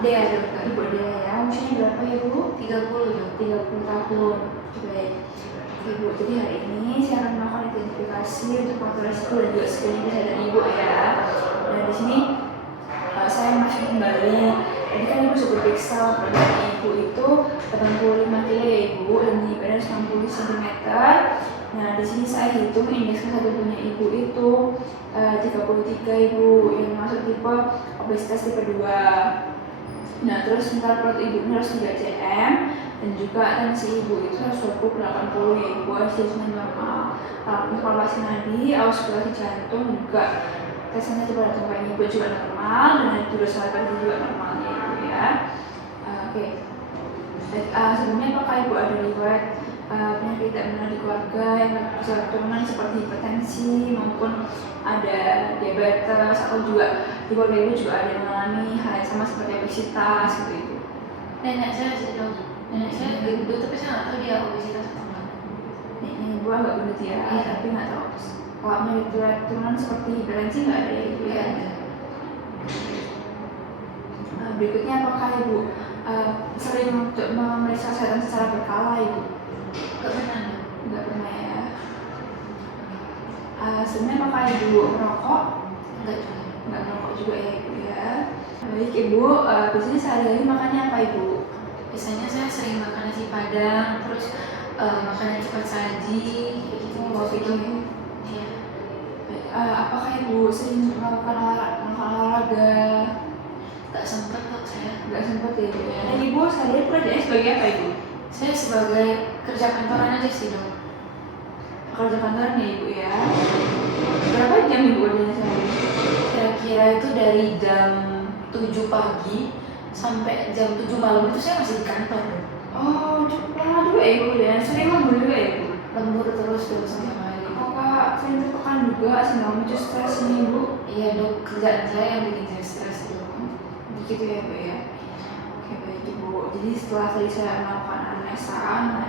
Dea dokter. Ibu Dea ya, usianya berapa Ibu? 30 dok. 30 tahun. Baik. Ibu, jadi hari ini saya akan melakukan identifikasi untuk faktor risiko dan juga screening kesehatan Ibu ya. Nah di sini saya masih kembali. Tadi kan Ibu sudah periksa berat Ibu itu 85 kilo ya Ibu dan tinggi badan 90 cm. Nah di sini saya hitung indeks kesehatan tubuhnya Ibu itu 33 Ibu, yang masuk tipe obesitas tipe 2. Nah terus sementara berat Ibu ini harus 3 cm dan juga tensi Ibu itu 120/80 ya Ibu, hasilnya normal. Untuk palpasi nadi, auskultasi jantung juga tesnya coba jantungnya Ibu juga normal, dan juga salivasi juga normal ya Ibu ya. Oke. Sebelumnya apakah Ibu ada riwayat penyakit tidak menular di keluarga yang bisa keturunan seperti hipertensi maupun ada diabetes, atau juga di keluarga Ibu juga ada yang mengalami hal yang sama seperti obesitas gitu Ibu? Nenek saya sih dok. Nenek saya gendut tapi saya nggak tahu dia obesitas atau enggak. Neneknya Ibu agak gendut ya, Iya. tapi nggak tahu. Kalau penyakit keturunan seperti hipertensi nggak ada ya Ibu ya? Berikutnya apakah Ibu sering untuk memeriksa kesehatan secara berkala Ibu? Nggak pernah dok. Nggak pernah ya. Sebenarnya apakah Ibu merokok? Nggak juga. Nggak merokok juga ya Ibu ya. Baik Ibu, biasanya sehari-hari makannya apa Ibu? Biasanya saya sering makan nasi padang, terus makanan cepat saji, kayak gitu. Gitu. Iya. Apakah Ibu sering melakukan olahraga? Nggak sempet dok saya. Nggak sempat ya Ibu ya. Dan Ibu sehari-hari kerjanya sebagai apa Ibu? Saya sebagai kerja kantoran aja sih dok. Kerja kantoran ya Ibu ya. Berapa jam Ibu kerjanya sehari? Kira-kira itu dari jam 7 pagi sampai jam 7 malam itu saya masih di kantor dok. Oh, cukup lama juga ya Ibu ya. Sering lembur juga ya Ibu. Lembur terus dok sampai hari. Apakah sering tertekan juga sehingga memicu stres nih Ibu? Iya dok, kerjaan saya yang bikin saya stres dok. Begitu ya Ibu ya. Oke baik Ibu. Jadi setelah tadi saya melakukan anamnesa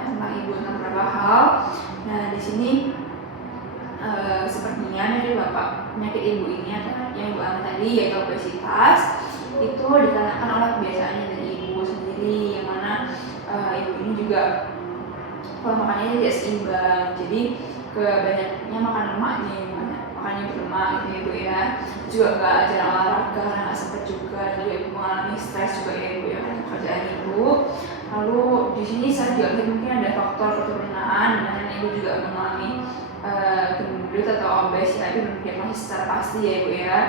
tentang Ibu tentang beberapa hal. Nah di sini sepertinya dari Bapak penyakit Ibu ini adalah yang Ibu alami tadi, yaitu obesitas. Itu dikarenakan oleh kebiasaannya dari Ibu sendiri, yang mana Ibu ini juga pola makannya tidak seimbang. Jadi kebanyaknya makan lemak nih, makannya berlemak gitu ya Ibu ya. Juga nggak jarang olahraga karena nggak sempat juga, dan juga Ibu mengalami stres juga ya Ibu ya karena pekerjaan Ibu. Lalu di sini saya juga lihat mungkin ada faktor keturunan, dan Ibu juga mengalami gendut atau obes ya, itu belum diagnosis secara pasti ya Ibu ya.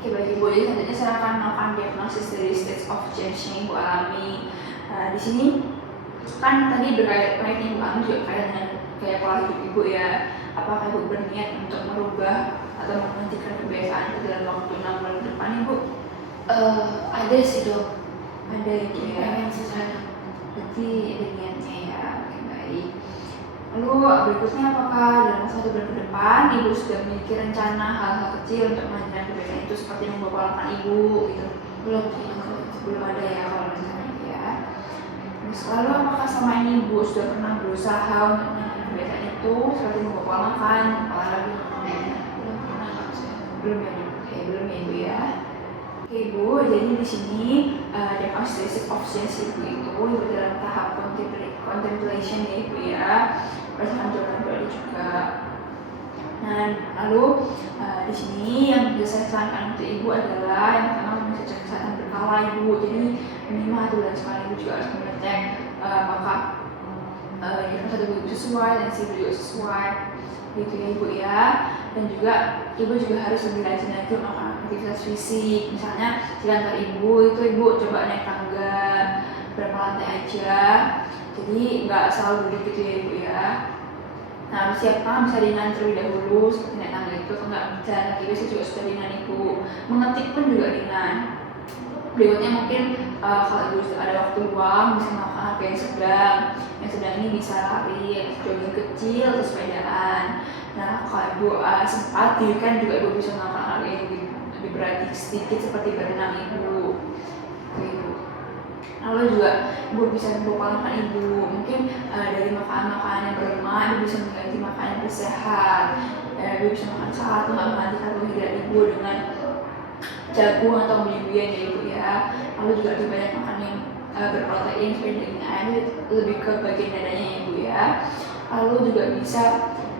Oke bagi Ibu, jadi selanjutnya saya akan melakukan diagnosis dari stage of change yang Ibu alami. Di sini kan tadi berkait penyakit yang Ibu alami juga kaitan dengan gaya pola hidup Ibu ya. Apakah Ibu berniat untuk merubah atau menghentikan kebiasaan itu dalam waktu 6 bulan ke depan Ibu? Ada sih dok. Ada Ibu ya. Pengen sih saya. Berarti ada niatnya ya. Oke baik. Lalu berikutnya apakah dalam 1 bulan ke depan Ibu sudah memiliki rencana hal-hal kecil untuk menghentikan kebiasaan itu seperti membawa pola makan Ibu gitu? Belum ada ya kalau rencana itu ya. Terus lalu apakah selama ini Ibu sudah pernah berusaha untuk menghentikan kebiasaan itu seperti membawa pola makan, olahraga? Belum pernah dok saya. Belum ya Ibu? Belum ya Ibu ya. Oke Ibu, jadi di sini diagnosis of change Ibu itu Ibu dalam tahap contemplation ya Ibu ya, berdasarkan jawaban Ibu juga. Nah lalu di sini yang bisa saya sarankan untuk Ibu adalah yang pertama mengecek kesehatan berkala Ibu. Jadi minimal 1 bulan sekali Ibu juga harus mengecek apakah diagnosa Ibu sesuai dan Ibu juga sesuai gitu ya Ibu ya. Dan juga Ibu juga harus lebih rajin lagi melakukan aktivitas fisik. Misalnya di kantor Ibu itu Ibu coba naik tangga berapa lantai aja, jadi nggak selalu duduk gitu ya Ibu ya. Nah siapkan bisa ringan terlebih dahulu seperti naik tangga itu, atau nggak jalan kaki biasa juga sudah ringan Ibu. Mengetik pun juga ringan. Berikutnya mungkin kalau Ibu ada waktu luang bisa melakukan apa yang sedang ini bisa lari, jogging kecil atau sepedaan. Nah kalau Ibu sempat kan juga Ibu bisa melakukan hal yang lebih berat sedikit seperti berenang Ibu. Lalu juga Ibu bisa membawa makan Ibu, mungkin dari makanan-makanan yang berlemak Ibu bisa mengganti makanan yang sehat. Ibu bisa makan salad atau mengganti karbohidrat Ibu dengan jagung atau buah-buahan ya ibu ya. Lalu juga lebih banyak makan yang berprotein seperti daging ayam, lebih ke bagian dadanya ya ibu ya. Lalu juga bisa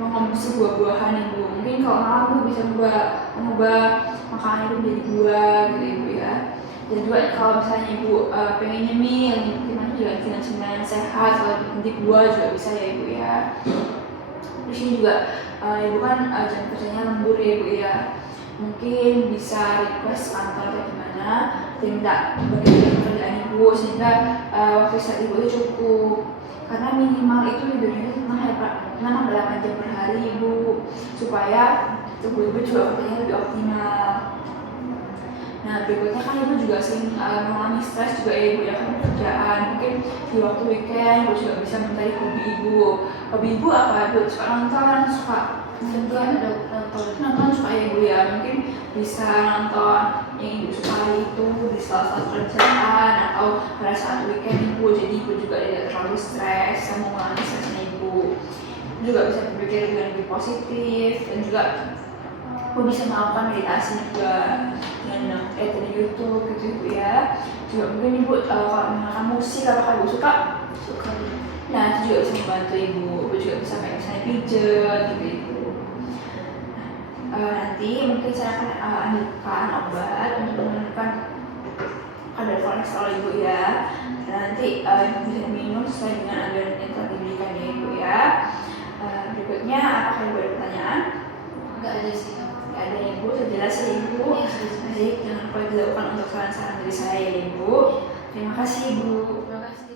mengkonsumsi buah-buahan ya ibu. Mungkin kalau malam ibu bisa mengubah makanan itu menjadi buah gitu ibu ya. Dan juga kalau misalnya ibu pengen nyemil, gimana juga dengan cemilan sehat, kalau nanti buah juga bisa ya ibu ya. Di sini juga ibu kan jam kerjanya lembur ya ibu ya. Mungkin bisa request kantor atau gimana, dan minta bagi pekerjaan ibu sehingga waktu istirahat ibu itu cukup. Karena minimal itu tidurnya itu 6-8 jam per hari ibu, supaya tubuh ibu juga kerjanya lebih optimal. Nah berikutnya kan ibu juga sering mengalami stres juga ya ibu ya, karena pekerjaan. Mungkin di waktu weekend ibu juga bisa mencari hobi ibu. Hobi ibu apa? Ibu suka nonton, suka nonton suka ya ibu ya. Mungkin bisa nonton yang ibu suka itu di salah satu kerjaan atau pada saat weekend ibu, jadi ibu juga tidak terlalu stres sama mengalami stresnya ibu. Juga bisa berpikir dengan lebih positif, dan juga ibu bisa melakukan meditasi juga dengan dari YouTube gitu ibu ya. Juga mungkin ibu kalau mendengarkan musik apakah ibu suka? Nah itu juga bisa membantu ibu. Ibu juga bisa kayak misalnya pijet gitu ibu. Nanti mungkin saya akan anjurkan obat untuk menurunkan kadar kolesterol ibu ya. Dan nanti bisa diminum sesuai dengan anjuran yang telah diberikan ya ibu ya. Berikutnya apakah ibu ada pertanyaan? Enggak ada sih. Enggak ada ya ibu, sudah jelas ya ibu. Baik, jangan lupa dilakukan untuk saran-saran dari saya ya ibu. Terima kasih ibu. Terima kasih.